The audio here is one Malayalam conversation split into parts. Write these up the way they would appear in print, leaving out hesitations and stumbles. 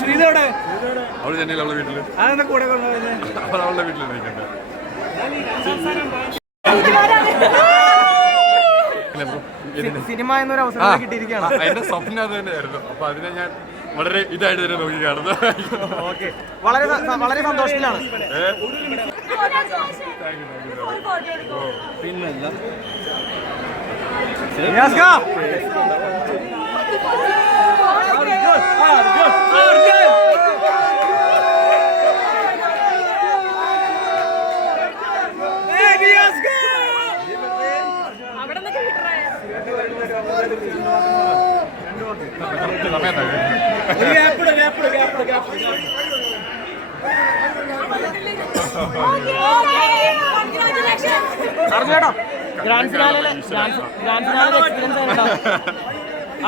ശ്രീത എവിടെ? അവള് ചെന്നൈയിൽ അവളുടെ വീട്ടില്. അതെന്താ കൂടെ കൊണ്ടുപോയത്? അവളുടെ വീട്ടിൽ നിൽക്കട്ടെ. സിനിമ എന്നൊരു അവസരം കിട്ടിയിരിക്കുകയാണ്. എന്റെ സ്വപ്നം അത് തന്നെയായിരുന്നു. അപ്പൊ അതിനെ ഞാൻ വളരെ ഇതായിട്ട് തന്നെ നോക്കി കാണുന്നു. വളരെ സന്തോഷത്തിലാണ്. പിന്നല്ല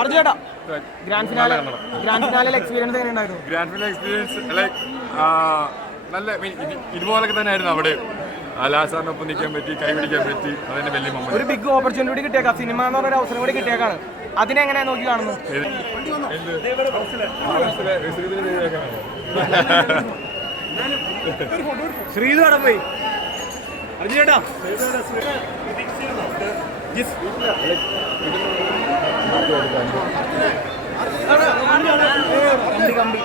അർജുനേട്ടാ ഗ്രാൻഡ് ഫിനാലെ എക്സ്പീരിയൻസ് അർജുനേട്ടാ ഗ്രാൻഡ് ഫിനാലെ എക്സ്പീരിയൻസ് എങ്ങനെ ഉണ്ടായിരുന്നു? ഗ്രാൻഡ് ഫിനാലെ എക്സ്പീരിയൻസ് ലൈക്ക് നല്ല ഇതുപോലൊക്കെ തന്നെ ആയിരുന്നു. അവിടെ ലാസാറിനൊപ്പം നിൽക്കാൻ പറ്റി, കൈപിടിക്കാൻ പറ്റി. അതിന്റെ വലിയ മൊമെന്റ്. ഒരു ബിഗ് ഓപ്പർച്യൂണിറ്റി കിട്ടിയേക്കാം, സിനിമ എന്ന് പറഞ്ഞ അവസരം കൂടി കിട്ടിയേക്കാണ്. അതിനെങ്ങനെ നോക്കി കാണുന്നു? ശ്രീതു അവിടെ പോയി. അർജുനേട്ടാ കമ്പി